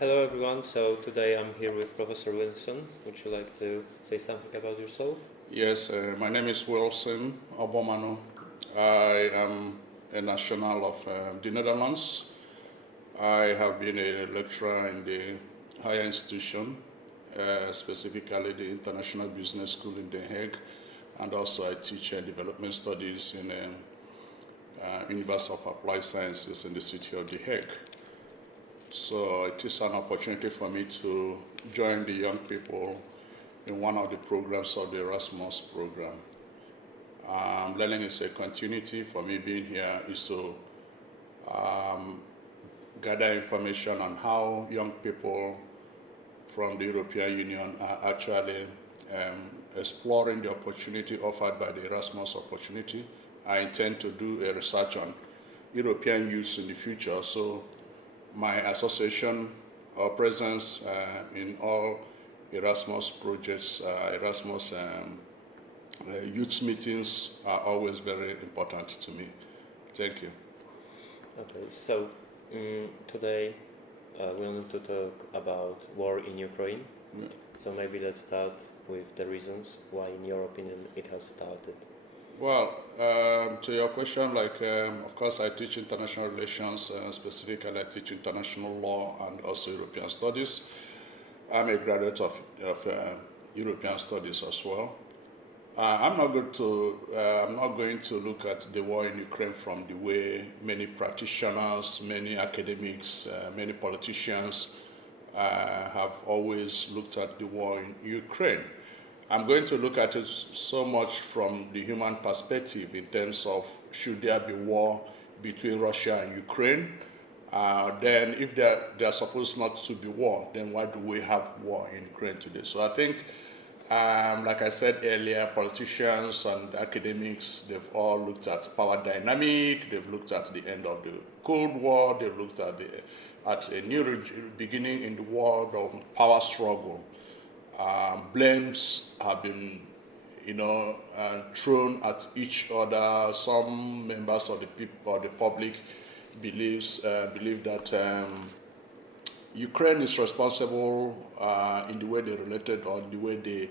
Hello everyone, so today I'm here with Professor Wilson. Would you like to say something about yourself? Yes, my name is Wilson Obomanu. I am a national of the Netherlands. I have been a lecturer in the higher institution, specifically the International Business School in The Hague, and also I teach development studies in University of Applied Sciences in the city of The Hague. So it is an opportunity for me to join the young people in one of the programs of the Erasmus program. Learning is a continuity. For me being here is to gather information on how young people from the European Union are actually exploring the opportunity offered by the Erasmus opportunity. I intend to do a research on European youth in the future, so my association or presence in all Erasmus projects, Erasmus youth meetings are always very important to me. Thank you. Okay, so today we want to talk about war in Ukraine. So maybe let's start with the reasons why, in your opinion, it has started. Well, to your question, of course, I teach international relations, specifically I teach international law and also European studies. I'm a graduate of European studies as well. I'm not going to look at the war in Ukraine from the way many practitioners, many academics, many politicians have always looked at the war in Ukraine. I'm going to look at it so much from the human perspective in terms of should there be war between Russia and Ukraine. Then if they're supposed not to be war, then why do we have war in Ukraine today? So I think, like I said earlier, politicians and academics, they've all looked at power dynamic, they've looked at the end of the Cold War, they've looked at a new beginning in the world of power struggle. Blames have been, thrown at each other. Some members of the people, or the public, believe that Ukraine is responsible in the way they related or the way they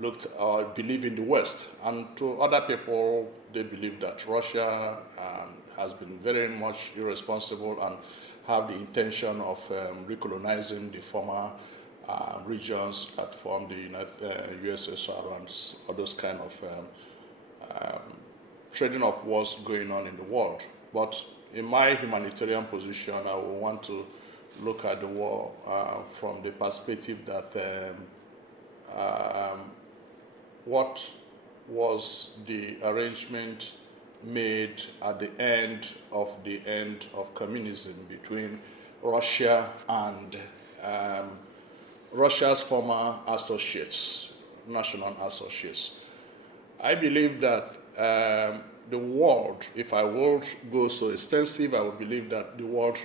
looked or believe in the West. And to other people, they believe that Russia has been very much irresponsible and have the intention of recolonizing the former regions that form the USSR and all those kind of trading of wars going on in the world. But in my humanitarian position, I will want to look at the war from the perspective that what was the arrangement made at the end of communism between Russia and Russia's former associates, national associates. I believe that the world, if I would go so extensive, I would believe that the world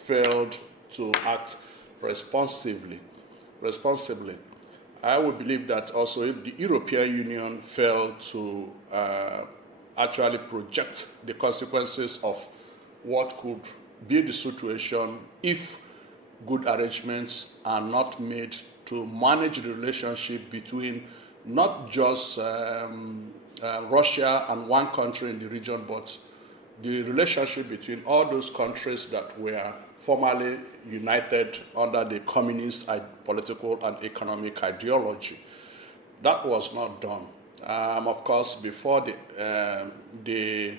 failed to act responsibly. I would believe that also if the European Union failed to actually project the consequences of what could be the situation if good arrangements are not made to manage the relationship between not just Russia and one country in the region, but the relationship between all those countries that were formerly united under the communist political and economic ideology. That was not done. Of course, before the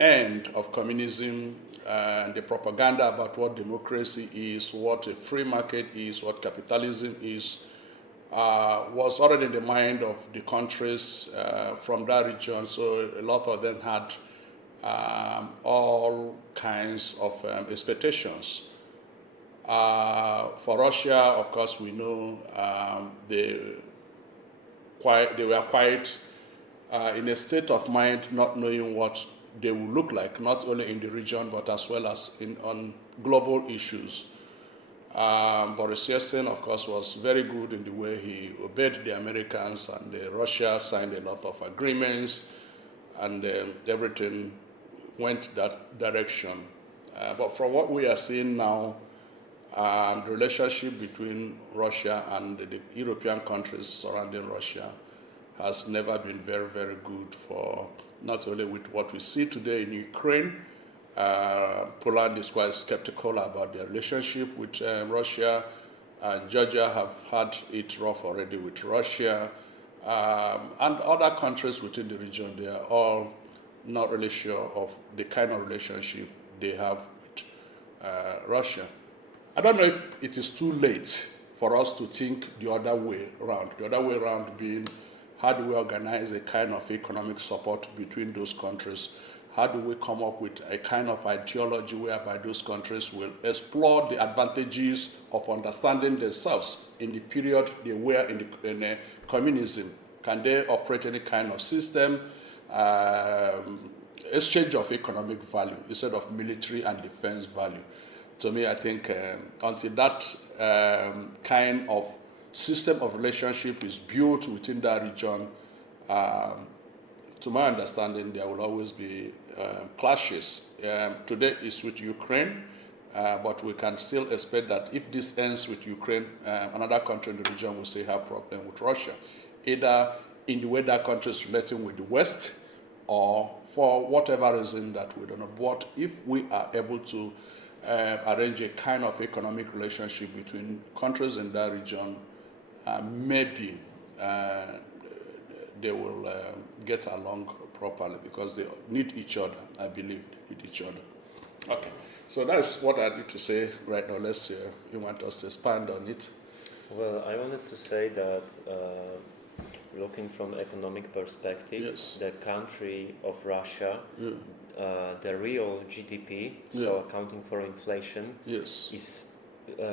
end of communism, and the propaganda about what democracy is, what a free market is, what capitalism is, was already in the mind of the countries from that region. So a lot of them had all kinds of expectations. For Russia, of course, we know they were quite in a state of mind, not knowing what they will look like, not only in the region, but as well as on global issues. Boris Yeltsin, of course, was very good in the way he obeyed the Americans, and Russia signed a lot of agreements, and everything went that direction. But from what we are seeing now, the relationship between Russia and the European countries surrounding Russia has never been very, very good for not only with what we see today in Ukraine. Poland is quite skeptical about their relationship with Russia. Georgia have had it rough already with Russia. And other countries within the region, they are all not really sure of the kind of relationship they have with Russia. I don't know if it is too late for us to think the other way around. The other way around being, how do we organize a kind of economic support between those countries? How do we come up with a kind of ideology whereby those countries will explore the advantages of understanding themselves in the period they were in communism? Can they operate any kind of system, exchange of economic value instead of military and defense value? To me, I think until that kind of system of relationship is built within that region, to my understanding, there will always be clashes. Today is with Ukraine, but we can still expect that if this ends with Ukraine, another country in the region will still have problem with Russia, either in the way that country is relating with the West, or for whatever reason that we don't know. But if we are able to arrange a kind of economic relationship between countries in that region, maybe they will get along properly, because they need each other. I believe they need each other. Okay, so that's what I need to say right now. Let's see, you want us to expand on it? Well, I wanted to say that looking from economic perspective, Yes. the country of Russia, the real GDP, so accounting for inflation, Yes. is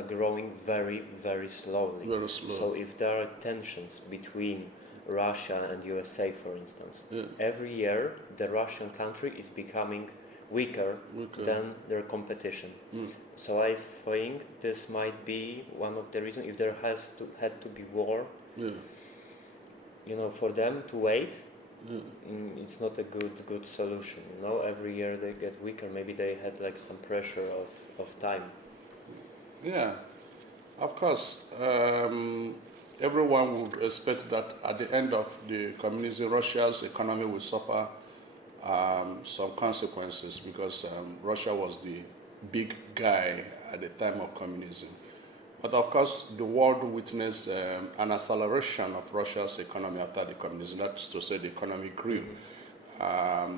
growing very, very slowly. Very slow. So if there are tensions between Russia and USA, for instance, every year the Russian country is becoming weaker than their competition. So I think this might be one of the reasons, if there had to be war, you know, for them to wait, it's not a good solution. You know, every year they get weaker. Maybe they had like some pressure of time. Yeah, of course. Everyone would expect that at the end of the communism, Russia's economy will suffer some consequences, because Russia was the big guy at the time of communism. But of course, the world witnessed an acceleration of Russia's economy after the communism. That's to say, the economy grew.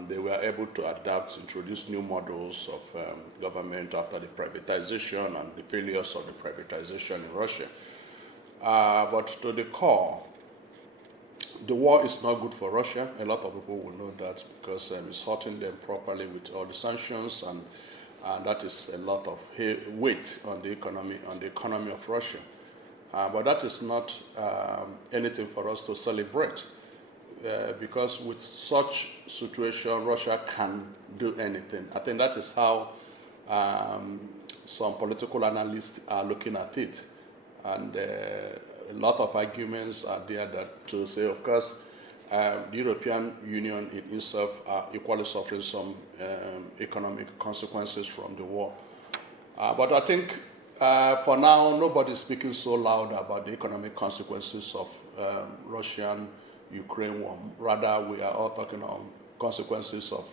They were able to adapt, introduce new models of government after the privatization and the failures of the privatization in Russia. But to the core, the war is not good for Russia. A lot of people will know that, because it's hurting them properly with all the sanctions, and that is a lot of weight on the economy of Russia. But that is not anything for us to celebrate, because with such situation, Russia can do anything. I think that is how some political analysts are looking at it. And a lot of arguments are there that to say, of course, the European Union in itself are equally suffering some economic consequences from the war. But I think for now, nobody is speaking so loud about the economic consequences of Russian-Ukraine war. Rather, we are all talking on consequences of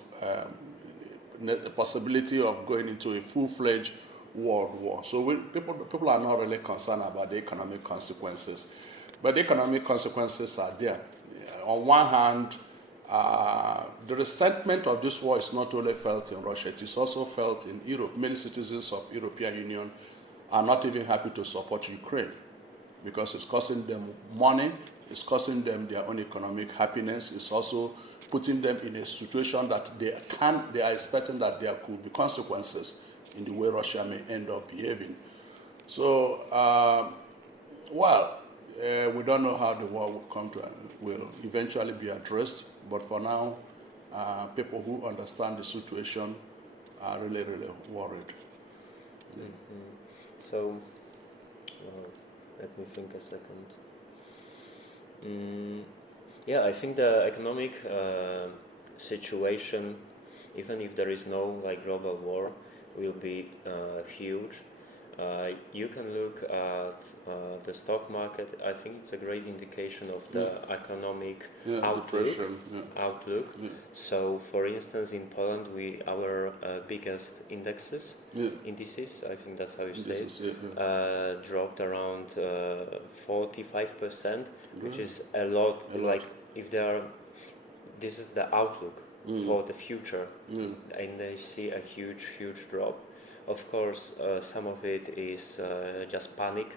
the possibility of going into a full-fledged world war. So people are not really concerned about the economic consequences. But the economic consequences are there. On one hand, the resentment of this war is not only felt in Russia, it is also felt in Europe. Many citizens of the European Union are not even happy to support Ukraine, because it's costing them money, it's costing them their own economic happiness, it's also putting them in a situation that they are expecting that there could be consequences in the way Russia may end up behaving. So, we don't know how the war will eventually be addressed, but for now, people who understand the situation are really, really worried. So, let me think a second. Yeah, I think the economic situation, even if there is no like global war, will be huge. You can look at the stock market. I think it's a great indication of the economic outlook. Yeah. So, for instance, in Poland, our biggest indices, I think that's how you say it, dropped around 45%, which is a lot. Like if this is the outlook for the future, and they see a huge drop. Of course, some of it is just panic,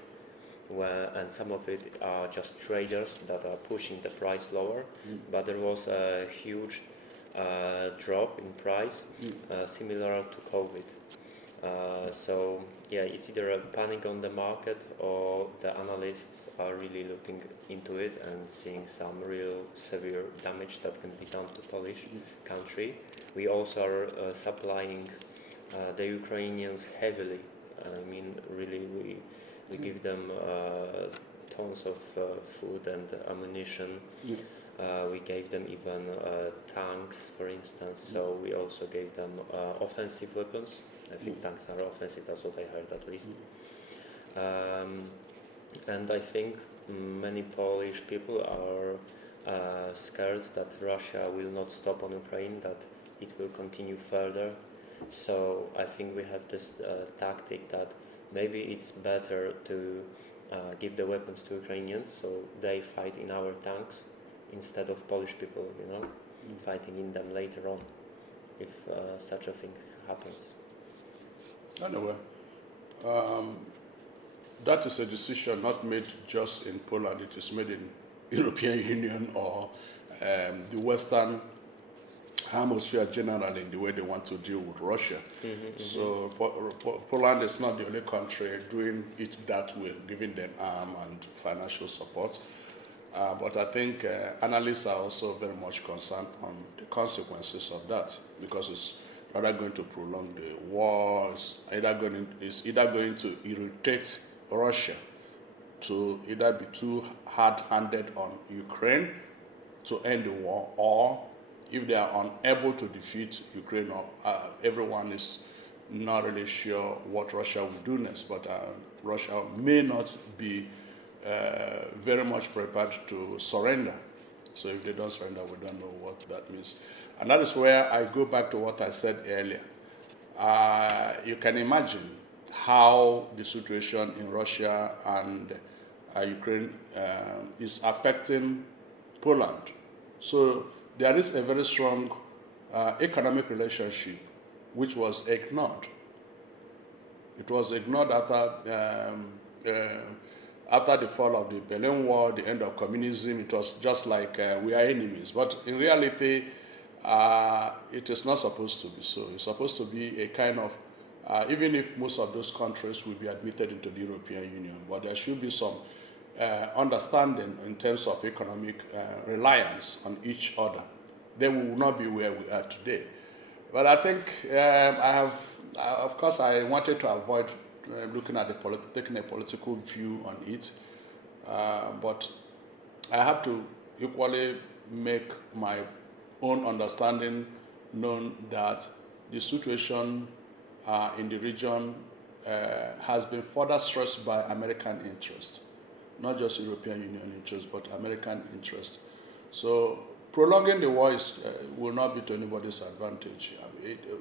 and some of it are just traders that are pushing the price lower. But there was a huge drop in price, similar to COVID. So yeah, it's either a panic on the market, or the analysts are really looking into it and seeing some real severe damage that can be done to Polish country. We also are supplying the Ukrainians heavily. I mean, really, we give them tons of food and ammunition. We gave them even tanks, for instance. So we also gave them offensive weapons. I think tanks are offensive. That's what I heard, at least. And I think many Polish people are scared that Russia will not stop on Ukraine, that it will continue further. So I think we have this tactic that maybe it's better to give the weapons to Ukrainians, so they fight in our tanks instead of Polish people, fighting in them later on, if such a thing happens. Anyway, that is a decision not made just in Poland. It is made in European Union or the Western Hemisphere generally, in the way they want to deal with Russia. So Poland is not the only country doing it that way, giving them arm and financial support. But I think analysts are also very much concerned on the consequences of that, because it's rather going to prolong the war. It's either going to irritate Russia to either be too hard-handed on Ukraine to end the war, or if they are unable to defeat Ukraine, everyone is not really sure what Russia will do next, but Russia may not be very much prepared to surrender. So if they don't surrender, we don't know what that means. And that is where I go back to what I said earlier. You can imagine how the situation in Russia and Ukraine is affecting Poland. So there is a very strong economic relationship which was ignored. It was ignored after the fall of the Berlin Wall, the end of communism. It was just like we are enemies. But in reality, it is not supposed to be so. It's supposed to be a kind of, even if most of those countries will be admitted into the European Union, but there should be some understanding in terms of economic reliance on each other. Then we will not be where we are today. But I think of course, I wanted to avoid looking at taking a political view on it. But I have to equally make my own understanding known that the situation in the region has been further stressed by American interest, not just European Union interest, but American interest. So prolonging the war will not be to anybody's advantage.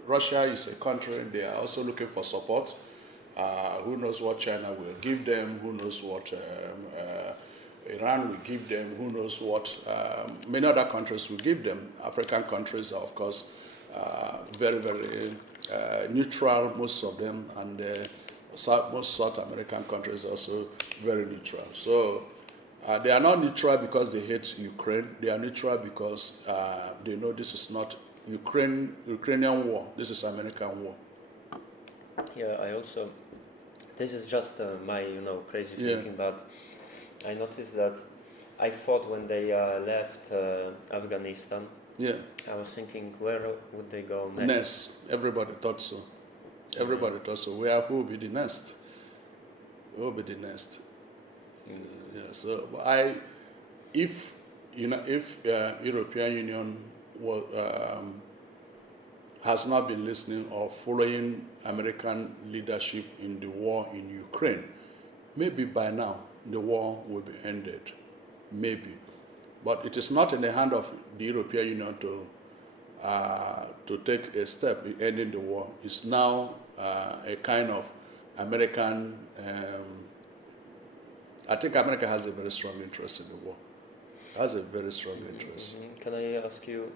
Russia is a country, they are also looking for support. Who knows what China will give them, who knows what Iran will give them, who knows what many other countries will give them. African countries are, of course, very, very neutral, most of them, and most South American countries are also very neutral. So they are not neutral because they hate Ukraine. They are neutral because they know this is not Ukrainian war. This is American war. Yeah, this is just my, crazy thinking, but I noticed that I thought when they left Afghanistan, I was thinking, where would they go next? Everybody thought so. Who will be the next? Who will be the next? So if European Union has not been listening or following American leadership in the war in Ukraine, maybe by now the war will be ended. Maybe. But it is not in the hand of the European Union to take a step in ending the war. It's now a kind of American, I think America has a very strong interest in the war. Has a very strong interest. Mm-hmm. Can I ask you,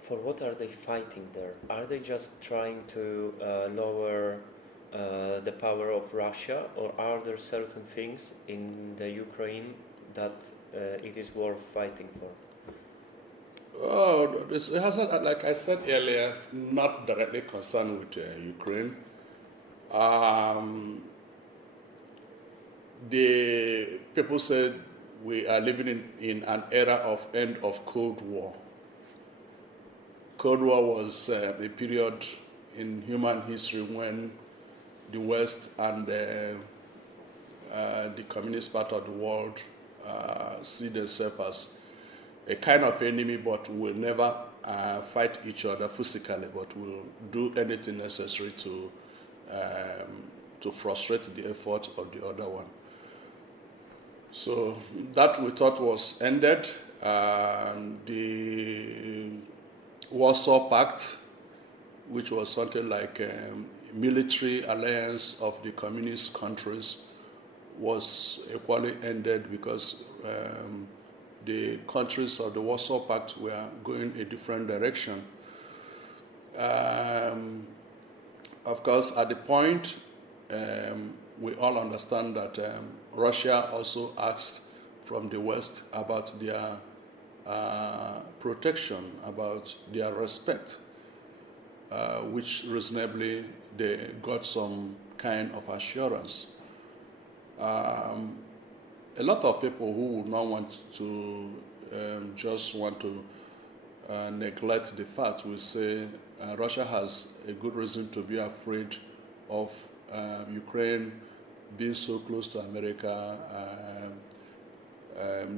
for what are they fighting there? Are they just trying to lower the power of Russia, or are there certain things in the Ukraine that it is worth fighting for? Oh, it hasn't, like I said earlier, not directly concerned with Ukraine. The people said we are living in an era of end of Cold War. Cold War was a period in human history when the West and the communist part of the world see themselves as a kind of enemy, but will never fight each other physically, but will do anything necessary to frustrate the effort of the other one. So that we thought was ended. The Warsaw Pact, which was something like a military alliance of the communist countries, was equally ended because the countries of the Warsaw Pact were going a different direction. Of course, at the point, we all understand that Russia also asked from the West about their protection, about their respect, which reasonably they got some kind of assurance. A lot of people who would not want to just want to neglect the fact will say Russia has a good reason to be afraid of Ukraine being so close to America,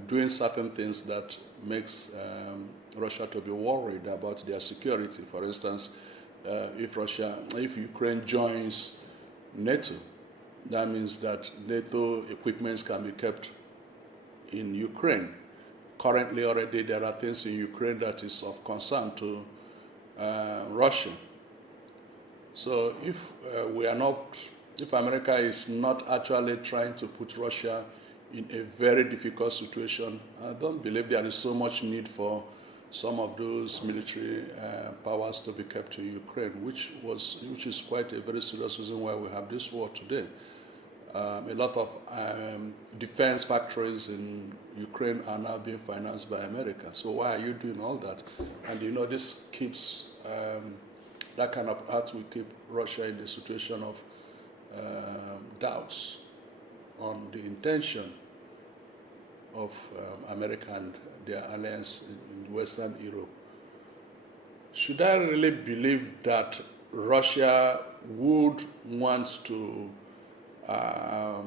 doing certain things that makes Russia to be worried about their security. For instance, if Ukraine joins NATO, that means that NATO equipments can be kept in Ukraine. Currently, already there are things in Ukraine that is of concern to Russia. So if if America is not actually trying to put Russia in a very difficult situation, I don't believe there is so much need for some of those military powers to be kept in Ukraine, which is quite a very serious reason why we have this war today. A lot of defense factories in Ukraine are now being financed by America. So why are you doing all that? And this keeps, that kind of act will keep Russia in the situation of doubts on the intention of America and their alliance in Western Europe. Should I really believe that Russia would want to I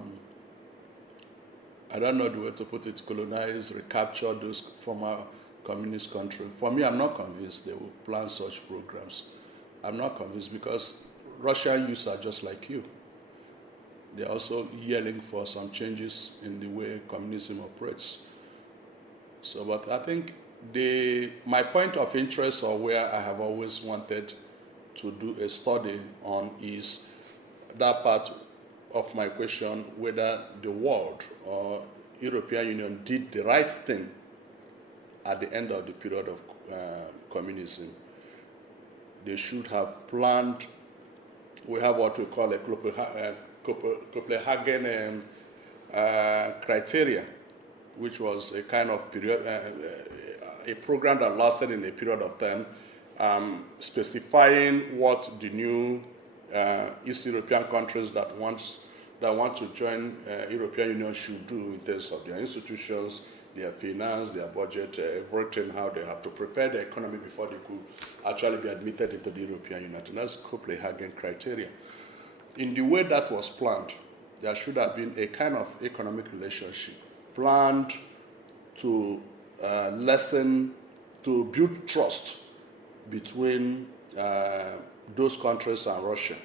don't know the way to put it, colonize, recapture those former communist countries? For me, I'm not convinced they will plan such programs. I'm not convinced because Russian youths are just like you. They're also yelling for some changes in the way communism operates. So, but I think my point of interest, or where I have always wanted to do a study on, is that part of my question, whether the world or European Union did the right thing at the end of the period of communism. They should have planned. We have what we call a Copenhagen criteria, which was a kind of period, a program that lasted in a period of time, specifying what the new East European countries that want to join European Union should do in terms of their institutions, their finance, their budget, everything, how they have to prepare the economy before they could actually be admitted into the European Union. And that's Copenhagen criteria. In the way that was planned, there should have been a kind of economic relationship planned to lessen, to build trust between those countries and Russia.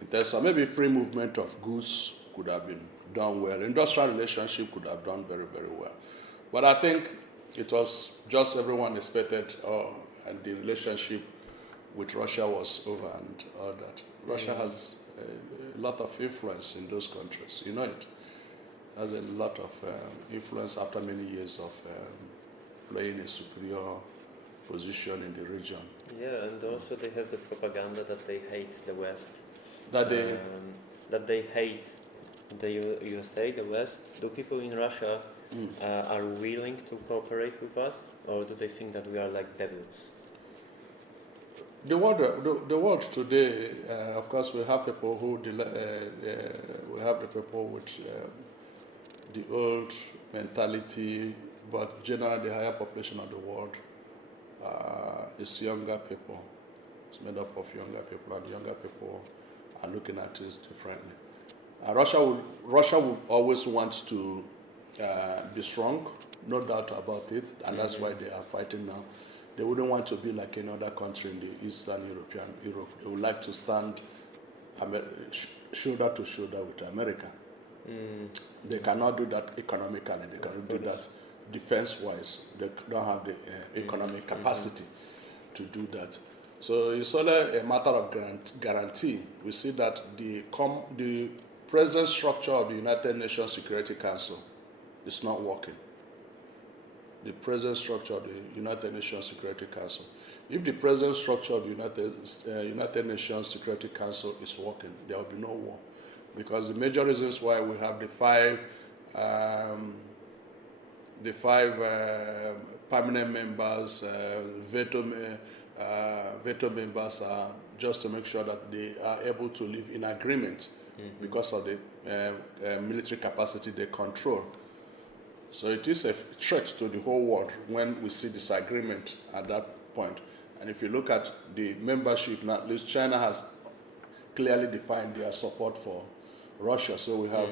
In terms of maybe free movement of goods could have been done well. Industrial relationship could have done very, very well. But I think it was just everyone expected, and the relationship with Russia was over and all that. Russia has a lot of influence in those countries. You know it. Has a lot of influence after many years of playing a superior position in the region. Yeah, and also they have the propaganda that they hate the West. That They hate the USA, the West. Do people in Russia are willing to cooperate with us, or do they think that we are like devils? The world today, of course, we have people who we have the people with the old mentality, but generally the higher population of the world is younger people. It's made up of younger people, and younger people are looking at it differently. Russia will always want to be strong, no doubt about it, and that's why they are fighting now. They wouldn't want to be like another country in the Eastern Europe. They would like to stand shoulder to shoulder with America. They cannot do that economically. They cannot do that defense-wise. They don't have the economic capacity to do that. So it's only a matter of guarantee. We see that the present structure of the United Nations Security Council is not working. The present structure of the United Nations Security Council. If the present structure of the United Nations Security Council is working, there will be no war. Because the major reasons why we have the five permanent members, veto members, are just to make sure that they are able to live in agreement because of the military capacity they control. So it is a threat to the whole world when we see disagreement at that point. And if you look at the membership, now, at least China has clearly defined their support for Russia. So we have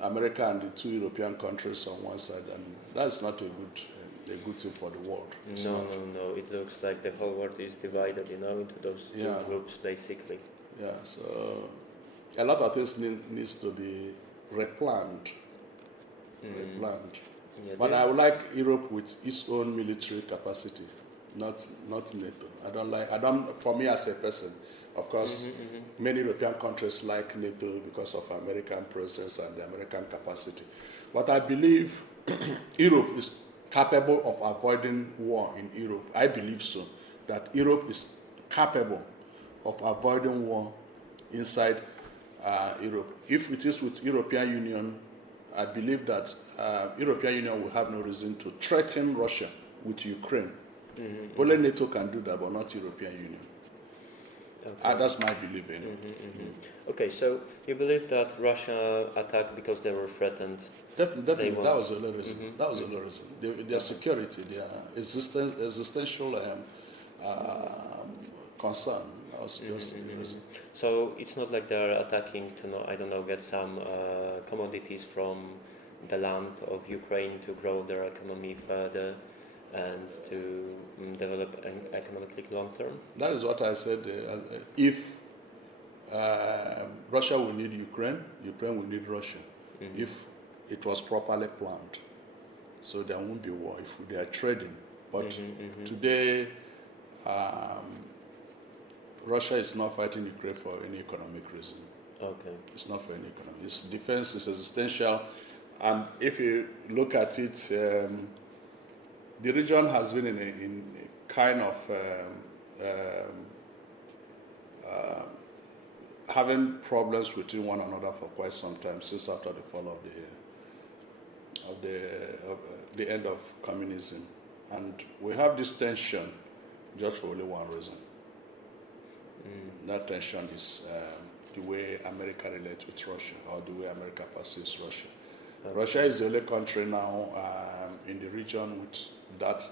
America and the two European countries on one side, and that's not a good thing for the world. No. It looks like the whole world is divided, into those two groups, basically. Yeah. So a lot of things needs to be replanned. Yeah, but I would like Europe with its own military capacity, not NATO. For me as a person, of course, many European countries like NATO because of American presence and the American capacity. But I believe Europe is capable of avoiding war in Europe. I believe so, that Europe is capable of avoiding war inside Europe. If it is with European Union, I believe that European Union will have no reason to threaten Russia with Ukraine. Only NATO can do that, but not European Union. Okay. That's my belief in it. Okay, so you believe that Russia attacked because they were threatened? Definitely. That was the only reason. That was the only reason. Their security, their existential concern. That was just the reason. So it's not like they're attacking to, get some commodities from the land of Ukraine to grow their economy further and to develop economically long term? That is what I said. If Russia will need Ukraine, Ukraine will need Russia. If it was properly planned. So there won't be war if they are trading. But today, Russia is not fighting Ukraine for any economic reason. Okay. It's not for any economic. Its defense is existential. And if you look at it, the region has been in a kind of having problems between one another for quite some time, since after the fall of the end of communism. And we have this tension just for only one reason. That tension is the way America relates with Russia, or the way America perceives Russia. Okay. Russia is the only country now in the region with that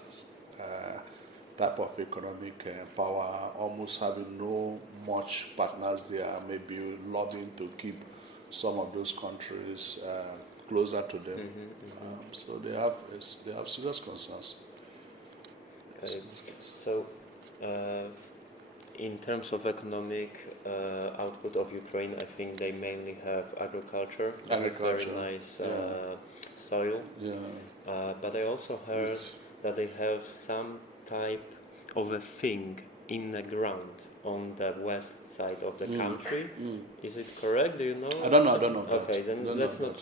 type of economic power, almost having no much partners there, maybe lobbying to keep some of those countries closer to them. So they have serious concerns. Okay. So, in terms of economic output of Ukraine, I think they mainly have agriculture. They have very nice soil. Yeah. But I also heard that they have some type of a thing in the ground on the west side of the country. Is it correct? Do you know? I don't know. Okay, then let's not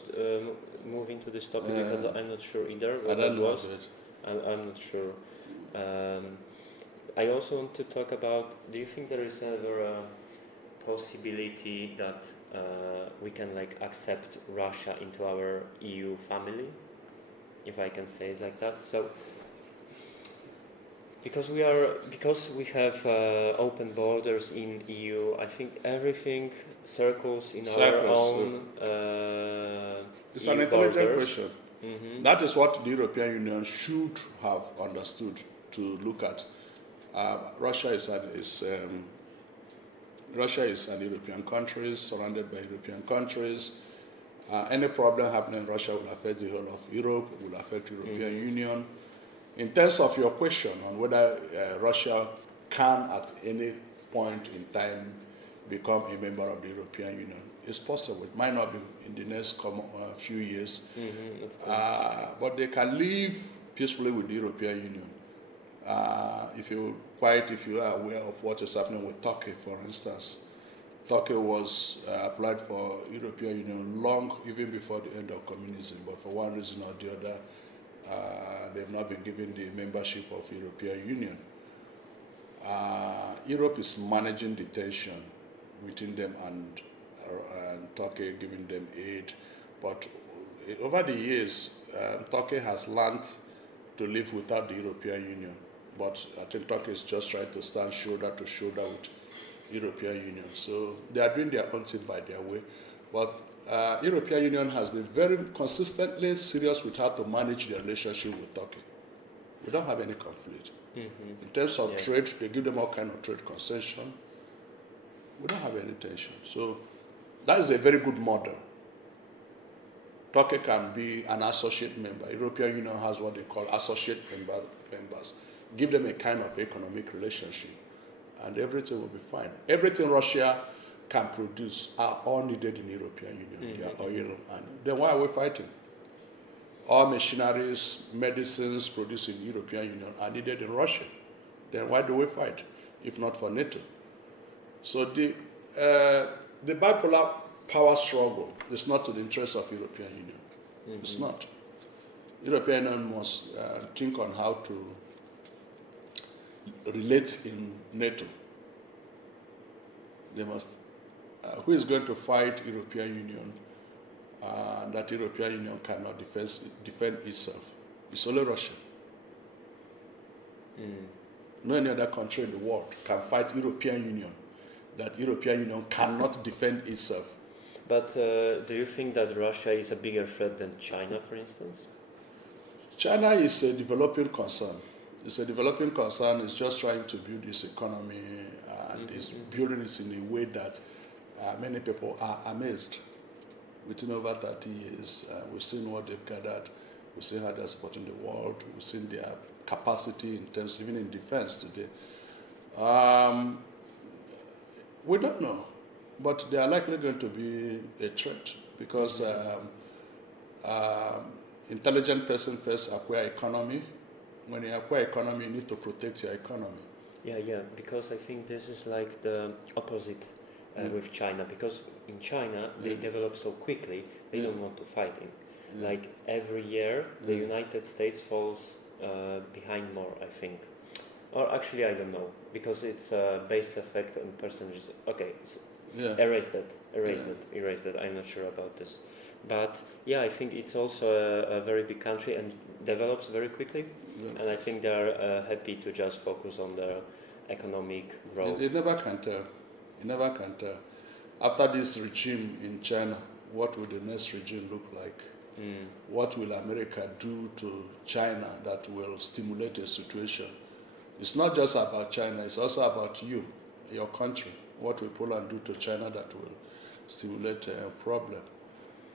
move into this topic because I'm not sure either. I don't know. I'm not sure. I also want to talk about, do you think there is ever a possibility that we can accept Russia into our EU family, if I can say it like that? So, because we have open borders in EU, I think everything circles in our own it's EU an intelligent borders. question. That is what the European Union should have understood to look at. Russia is an European country, surrounded by European countries. Any problem happening in Russia will affect the whole of Europe, will affect the European Union. In terms of your question on whether Russia can at any point in time become a member of the European Union, it's possible. It might not be in the next few years, but they can live peacefully with the European Union. If you are aware of what is happening with Turkey, for instance, Turkey was applied for European Union long even before the end of communism, but for one reason or the other, they've not been given the membership of European Union. Europe is managing the tension between them and Turkey, giving them aid, but over the years, Turkey has learned to live without the European Union. But I think Turkey is just trying to stand shoulder to shoulder with European Union. So they are doing their own thing by their way. But European Union has been very consistently serious with how to manage their relationship with Turkey. We don't have any conflict. In terms of trade, they give them all kind of trade concession. We don't have any tension. So that is a very good model. Turkey can be an associate member. European Union has what they call associate members. Give them a kind of economic relationship, and everything will be fine. Everything Russia can produce are all needed in European Union. And then why are we fighting? All machineries, medicines produced in European Union are needed in Russia. Then why do we fight, if not for NATO? So the bipolar power struggle is not to the interest of European Union. It's not. European Union must think on how to relate in NATO. They must. Who is going to fight European Union? That European Union cannot defend itself. It's only Russia. No any other country in the world can fight European Union. That European Union cannot defend itself. But do you think that Russia is a bigger threat than China, for instance? China is a developing concern. It's a developing concern. It's just trying to build its economy, and it's building it in a way that many people are amazed. Within over 30 years, we've seen what they've gathered. We've seen how they're supporting the world. We've seen their capacity in terms, even in defense today. We don't know, but they are likely going to be a threat because intelligent person first acquire economy. When you acquire economy, you need to protect your economy. Yeah, because I think this is like the opposite with China, because in China they develop so quickly, they don't want to fight him. Like every year, the United States falls behind more, I think. Or actually, I don't know, because it's a base effect on percentages. Okay, erase that. I'm not sure about this. But yeah, I think it's also a very big country and develops very quickly. And I think they are happy to just focus on their economic growth. You never can tell. You never can tell. After this regime in China, what will the next regime look like? What will America do to China that will stimulate a situation? It's not just about China, it's also about you, your country. What will Poland do to China that will stimulate a problem?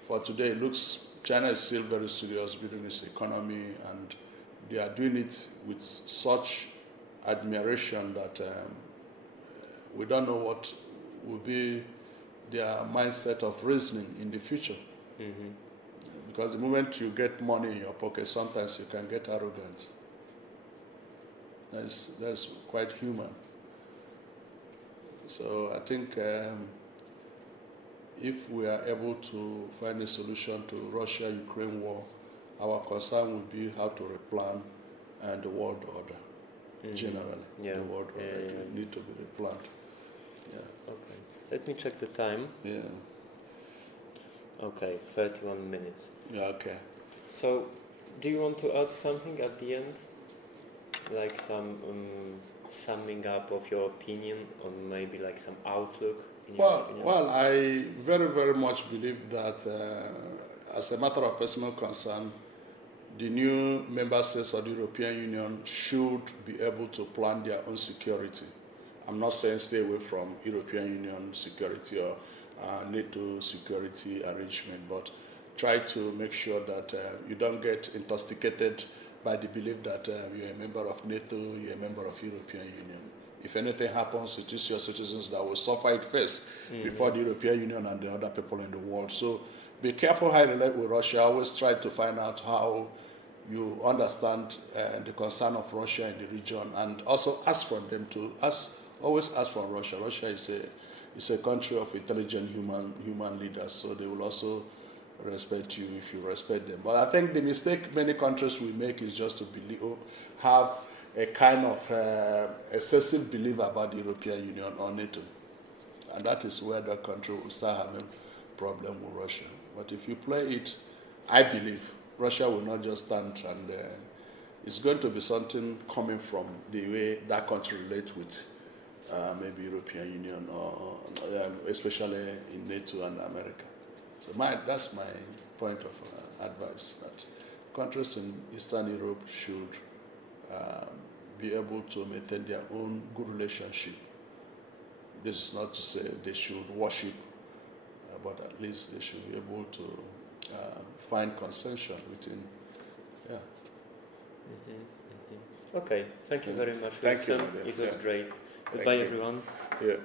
for today, it looks China is still very serious building its economy, and they are doing it with such admiration that we don't know what will be their mindset of reasoning in the future. Mm-hmm. Because the moment you get money in your pocket, sometimes you can get arrogant. That's quite human. So I think if we are able to find a solution to Russia-Ukraine war, our concern would be how to replan the world order. Mm-hmm. Generally, the world order will need to be replanned. Yeah. Okay. Let me check the time. Yeah. Okay, 31 minutes. Yeah. Okay. So, do you want to add something at the end, like some summing up of your opinion, or maybe like some outlook? Well, I very, very much believe that as a matter of personal concern, the new member states of the European Union should be able to plan their own security. I'm not saying stay away from European Union security or NATO security arrangement, but try to make sure that you don't get intoxicated by the belief that you're a member of NATO, you're a member of European Union. If anything happens, it is your citizens that will suffer it first before the European Union and the other people in the world. So be careful how you relate with Russia. Always try to find out how you understand the concern of Russia in the region, and also ask from them to always ask from Russia. Russia is a country of intelligent human leaders, so they will also respect you if you respect them. But I think the mistake many countries will make is just to have a kind of excessive belief about the European Union or NATO. And that is where the country will start having problem with Russia. But if you play it, I believe Russia will not just stand, and it's going to be something coming from the way that country relates with maybe European Union or especially in NATO and America. So that's my point of advice, that countries in Eastern Europe should be able to maintain their own good relationship. This is not to say they should worship, but at least they should be able to find consensus within. Yeah. Mm-hmm, mm-hmm. Okay, thank you very much, Thank Wilson. you. It was great. Thank Goodbye, you. everyone. Yeah.